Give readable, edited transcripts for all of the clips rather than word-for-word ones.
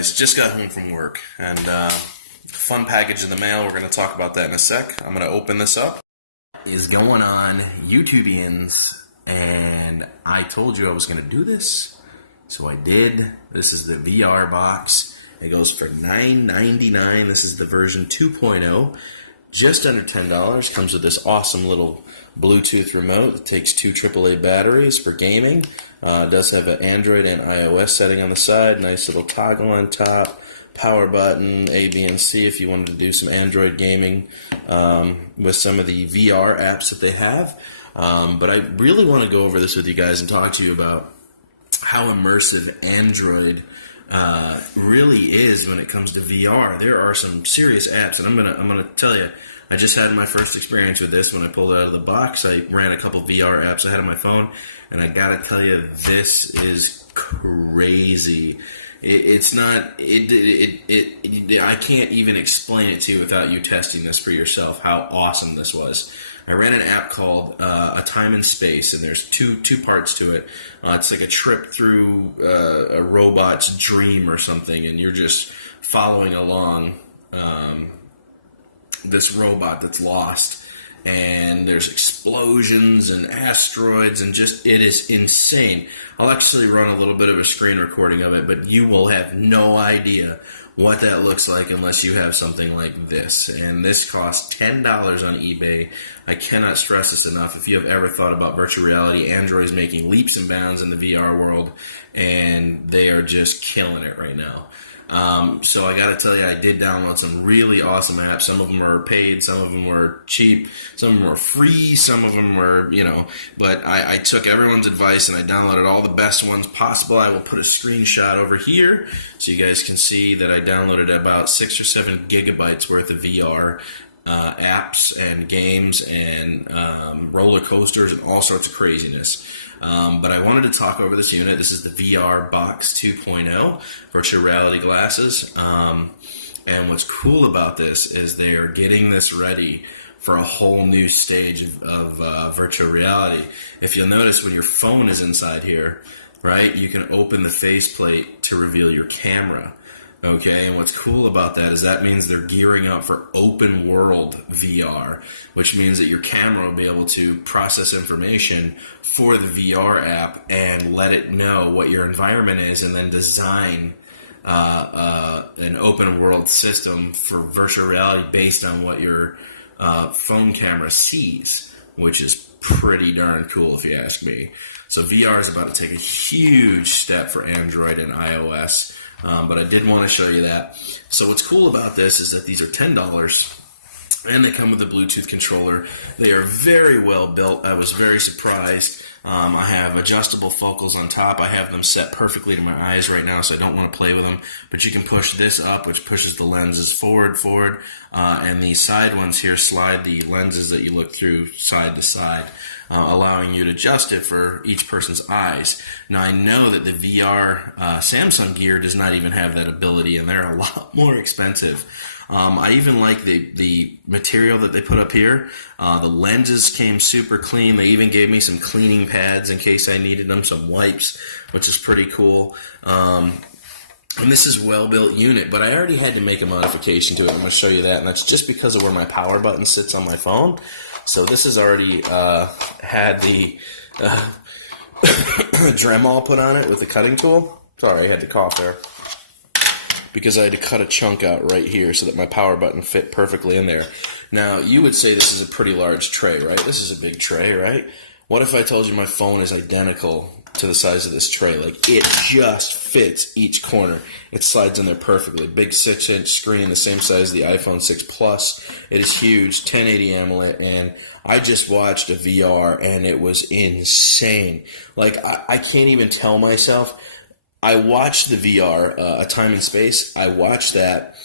guys, just got home from work, and fun package in the mail. We're going to talk about that in a sec. I'm going to open this up. What is going on, YouTubians? And I told you I was going to do this, so I did. This is the VR box. It goes for $9.99. This is the version 2.0. Just under $10. Comes with this awesome little Bluetooth remote that takes two AAA batteries for gaming. It does have an Android and iOS setting on the side. Nice little toggle on top. Power button, A, B, and C if you wanted to do some Android gaming with some of the VR apps that they have. But I really want to go over this with you guys and talk to you about how immersive Android really is when it comes to VR. There are some serious apps, and I'm gonna tell you, I just had my first experience with this when I pulled it out of the box. I ran a couple VR apps I had on my phone, and I gotta tell you, this is crazy. It's not. I can't even explain it to you without you testing this for yourself. How awesome this was. I ran an app called A Time and Space, and there's two parts to it. It's like a trip through a robot's dream or something, and you're just following along this robot that's lost. And there's explosions and asteroids, and just, it is insane. I'll actually run a little bit of a screen recording of it, but you will have no idea what that looks like unless you have something like this. And this costs $10 on eBay. I cannot stress this enough. If you have ever thought about virtual reality, Android is making leaps and bounds in the VR world, and they are just killing it right now. So I gotta tell you, I did download some really awesome apps. Some of them were paid, some of them were cheap, some of them were free, some of them were, but I took everyone's advice and I downloaded all the best ones possible. I will put a screenshot over here so you guys can see that I downloaded about 6 or 7 gigabytes worth of VR apps and games and roller coasters and all sorts of craziness. But I wanted to talk over this unit. This is the VR Box 2.0, virtual reality glasses. And what's cool about this is they are getting this ready for a whole new stage of virtual reality. If you'll notice, when your phone is inside here, right, you can open the faceplate to reveal your camera. Okay, and what's cool about that is that means they're gearing up for open world VR, which means that your camera will be able to process information for the VR app and let it know what your environment is, and then design an open world system for virtual reality based on what your phone camera sees, which is pretty darn cool if you ask me. So VR is about to take a huge step for Android and iOS. But I did want to show you that. So what's cool about this is that these are $10, and they come with a Bluetooth controller. They are very well built. I was very surprised. I have adjustable focals on top. I have them set perfectly to my eyes right now, so I don't want to play with them. But you can push this up, which pushes the lenses forward, and the side ones here slide the lenses that you look through side to side, allowing you to adjust it for each person's eyes. Now, I know that the VR Samsung gear does not even have that ability, and they're a lot more expensive. I even like the material that they put up here. The lenses came super clean. They even gave me some cleaning pads in case I needed them, some wipes, which is pretty cool. And this is a well-built unit, but I already had to make a modification to it. I'm going to show you that, and that's just because of where my power button sits on my phone. So this has already had the Dremel put on it with the cutting tool. Sorry, I had to cough there, because I had to cut a chunk out right here so that my power button fit perfectly in there. Now, you would say this is a pretty large tray, right? This is a big tray, right? What if I told you my phone is identical to the size of this tray? Like, it just fits each corner. It slides in there perfectly. Big 6-inch screen, the same size as the iPhone 6 Plus. It is huge, 1080 AMOLED, and I just watched a VR, and it was insane. Like, I can't even tell myself. I watched the VR, A Time and Space. I watched that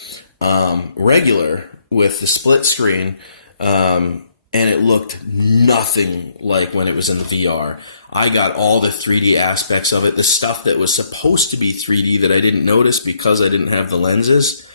regular with the split screen, and it looked nothing like when it was in the VR. I got all the 3D aspects of it. The stuff that was supposed to be 3D that I didn't notice because I didn't have the lenses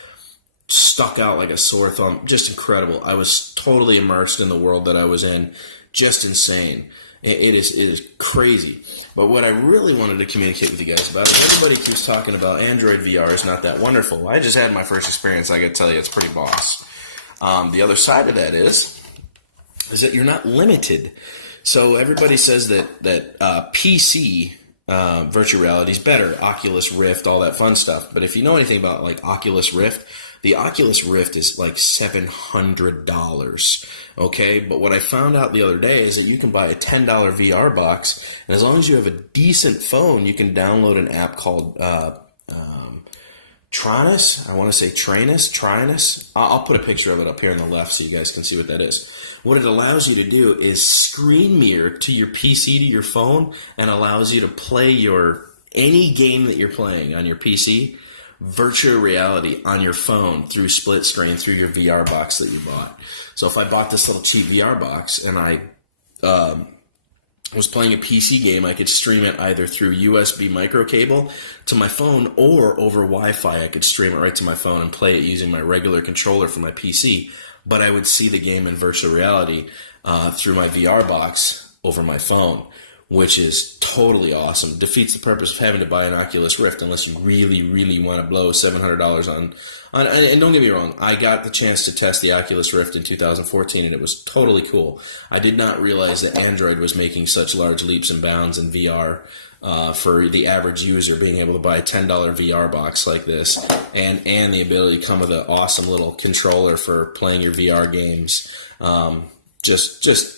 stuck out like a sore thumb. Just incredible. I was totally immersed in the world that I was in. just insane. It is crazy. But what I really wanted to communicate with you guys about is everybody keeps talking about Android VR is not that wonderful. I just had my first experience. I got to tell you, it's pretty boss. The other side of that is that you're not limited. So everybody says that PC virtual reality is better, Oculus Rift, all that fun stuff. But if you know anything about like Oculus Rift, the Oculus Rift is like $700, okay? But what I found out the other day is that you can buy a $10 VR box, and as long as you have a decent phone, you can download an app called Trinus. I want to say Trinus. I'll put a picture of it up here on the left so you guys can see what that is. What it allows you to do is screen mirror to your PC to your phone, and allows you to play any game that you're playing on your PC, virtual reality on your phone through split screen through your VR box that you bought. So if I bought this little cheap VR box and I was playing a PC game, I could stream it either through USB micro cable to my phone or over Wi-Fi. I could stream it right to my phone and play it using my regular controller from my PC, but I would see the game in virtual reality through my VR box over my phone, which is totally awesome. Defeats the purpose of having to buy an Oculus Rift unless you really, really want to blow $700 on. And don't get me wrong, I got the chance to test the Oculus Rift in 2014, and it was totally cool. I did not realize that Android was making such large leaps and bounds in VR for the average user, being able to buy a $10 VR box like this, and the ability to come with an awesome little controller for playing your VR games. Just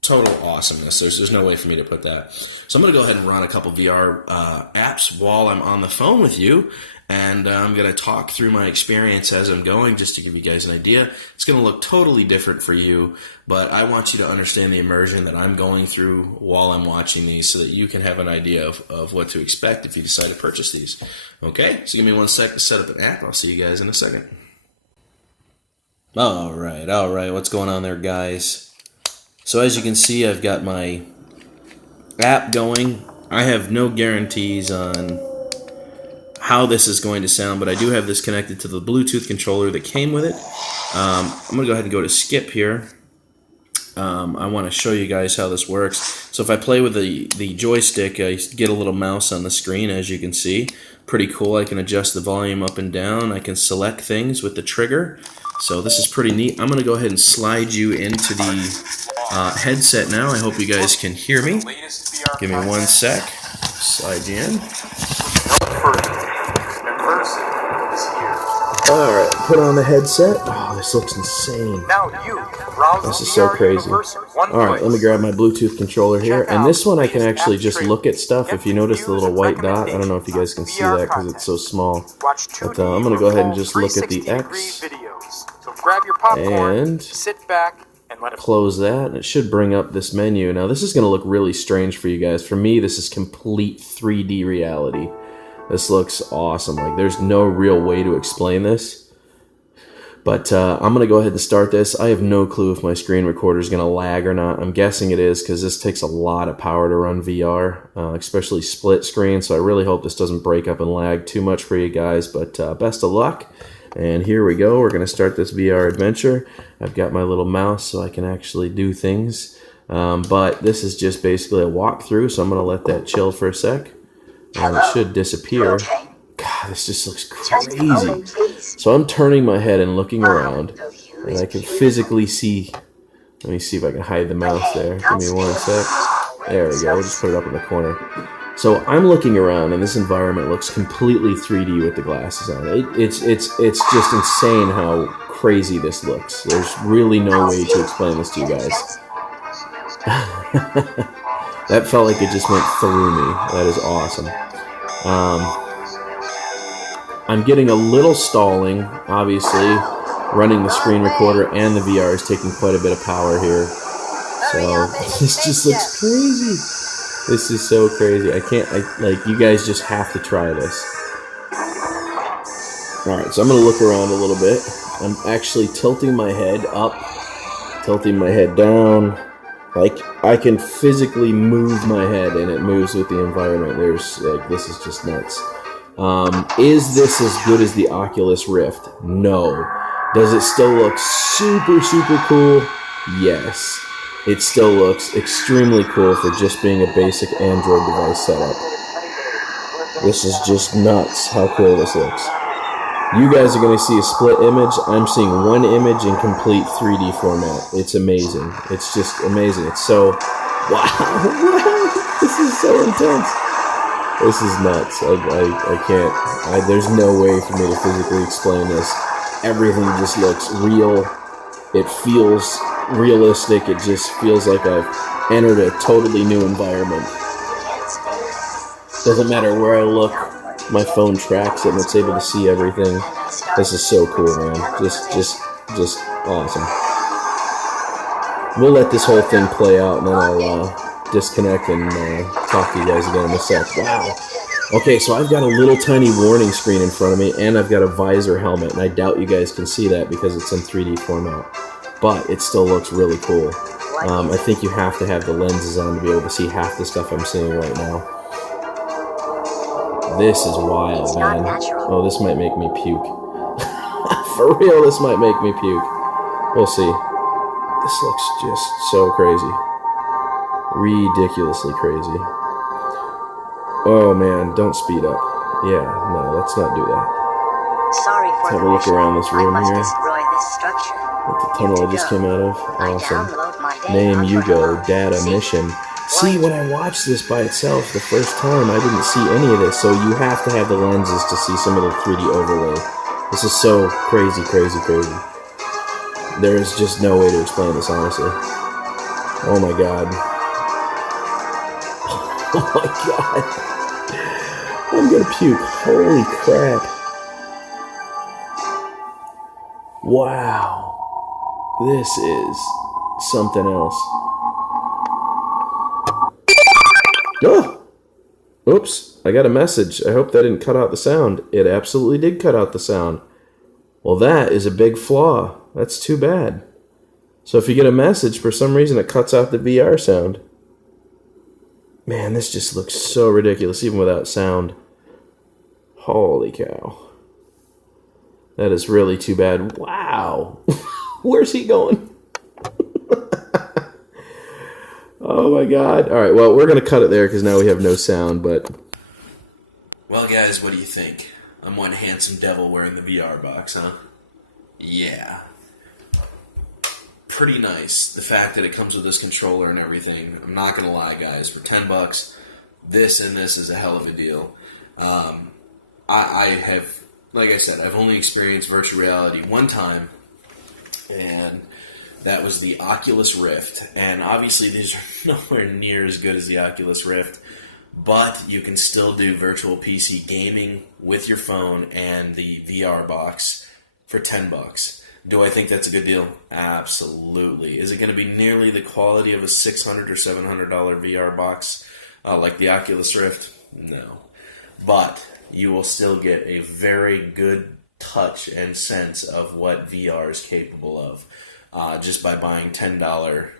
total awesomeness. There's no way for me to put that. So I'm going to go ahead and run a couple VR apps while I'm on the phone with you, and I'm going to talk through my experience as I'm going, just to give you guys an idea. It's going to look totally different for you, but I want you to understand the immersion that I'm going through while I'm watching these so that you can have an idea of what to expect if you decide to purchase these. Okay, so give me 1 sec to set up an app. I'll see you guys in a second. All right. What's going on there, guys? So as you can see, I've got my app going. I have no guarantees on how this is going to sound, but I do have this connected to the Bluetooth controller that came with it. I'm going to go ahead and go to skip here. I want to show you guys how this works. So if I play with the joystick, I get a little mouse on the screen, as you can see. Pretty cool. I can adjust the volume up and down. I can select things with the trigger. So this is pretty neat. I'm going to go ahead and slide you into the headset now. I hope you guys can hear me. Give me 1 sec. Slide you in. Alright, put on the headset. Oh, this looks insane. This is so crazy. Alright, let me grab my Bluetooth controller here. And this one I can actually just look at stuff. If you notice the little white dot, I don't know if you guys can see that because it's so small. But I'm going to go ahead and just look at the X. And sit back and let it close that, and it should bring up this menu. Now this is going to look really strange for you guys. For me, this is complete 3D reality. This looks awesome. Like, there's no real way to explain this. But I'm going to go ahead and start this. I have no clue if my screen recorder is going to lag or not. I'm guessing it is because this takes a lot of power to run VR, especially split screen. So I really hope this doesn't break up and lag too much for you guys. But best of luck. And here we go. We're going to start this VR adventure. I've got my little mouse so I can actually do things. But this is just basically a walkthrough, so I'm going to let that chill for a sec. And it should disappear. God, this just looks crazy. So I'm turning my head and looking around, and I can physically see. Let me see if I can hide the mouse there. Give me 1 sec. There we go. We'll just put it up in the corner. So I'm looking around, and this environment looks completely 3D with the glasses on. It's just insane how crazy this looks. There's really no way to explain this to you guys. That felt like it just went through me. That is awesome. I'm getting a little stalling, obviously. Running the screen recorder and the VR is taking quite a bit of power here. So this just looks crazy. This is so crazy. Like, you guys just have to try this. Alright, so I'm going to look around a little bit. I'm actually tilting my head up, tilting my head down. Like, I can physically move my head, and it moves with the environment. This is just nuts. Is this as good as the Oculus Rift? No. Does it still look super, super cool? Yes. it still looks extremely cool for just being a basic Android device setup. This is just nuts how cool this looks. You guys are going to see a split image. I'm seeing one image in complete 3D format. It's amazing. It's just amazing. It's so, wow, this is so intense. This is nuts. I can't, there's no way for me to physically explain this. Everything just looks real. It feels realistic. It just feels like I've entered a totally new environment. Doesn't matter where I look, my phone tracks it and it's able to see everything. This is so cool, man. Just awesome. We'll let this whole thing play out and then I'll disconnect and talk to you guys again in a sec. Wow. Okay, so I've got a little tiny warning screen in front of me and I've got a visor helmet, and I doubt you guys can see that because it's in 3D format. But it still looks really cool. I think you have to have the lenses on to be able to see half the stuff I'm seeing right now. This is wild, man. Oh, this might make me puke. For real, this might make me puke. We'll see. This looks just so crazy. Ridiculously crazy. Oh, man, don't speed up. Yeah, no, let's not do that. Sorry for let's have a look around this room here. Destroy this structure. Like the tunnel I just came out of. Awesome. Name, Yugo, data, mission. See, when I watched this by itself the first time, I didn't see any of this, so you have to have the lenses to see some of the 3D overlay. This is so crazy, crazy, crazy. There is just no way to explain this, honestly. Oh my god. Oh my god. I'm gonna puke. Holy crap. Wow. This is something else. Oh! Oops, I got a message. I hope that didn't cut out the sound. It absolutely did cut out the sound. Well, that is a big flaw. That's too bad. So if you get a message, for some reason it cuts out the VR sound. Man, this just looks so ridiculous, even without sound. Holy cow. That is really too bad. Wow! Where's he going? Oh my god. Alright, well, we're going to cut it there because now we have no sound, but... Well, guys, what do you think? I'm one handsome devil wearing the VR box, huh? Yeah. Pretty nice. The fact that it comes with this controller and everything. I'm not going to lie, guys. For $10, this is a hell of a deal. I have, like I said, I've only experienced virtual reality one time, and that was the Oculus Rift. And obviously these are nowhere near as good as the Oculus Rift, but you can still do virtual PC gaming with your phone and the VR box for $10. Do I think that's a good deal? Absolutely. Is it going to be nearly the quality of a $600 or $700 VR box like the Oculus Rift? No. But you will still get a very good touch and sense of what VR is capable of just by buying $10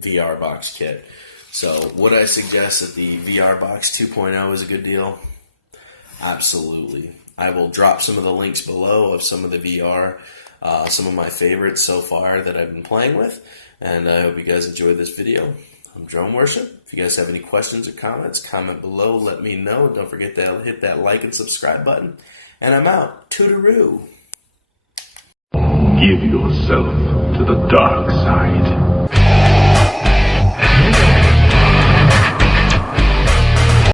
VR box kit. So would I suggest that the VR box 2.0 is a good deal? Absolutely. I will drop some of the links below of some of the VR, some of my favorites so far that I've been playing with, and I hope you guys enjoyed this video. I'm Drone Worship. If you guys have any questions or comments, comment below, let me know. Don't forget to hit that like and subscribe button. And I'm out. Toodaloo. Give yourself to the dark side.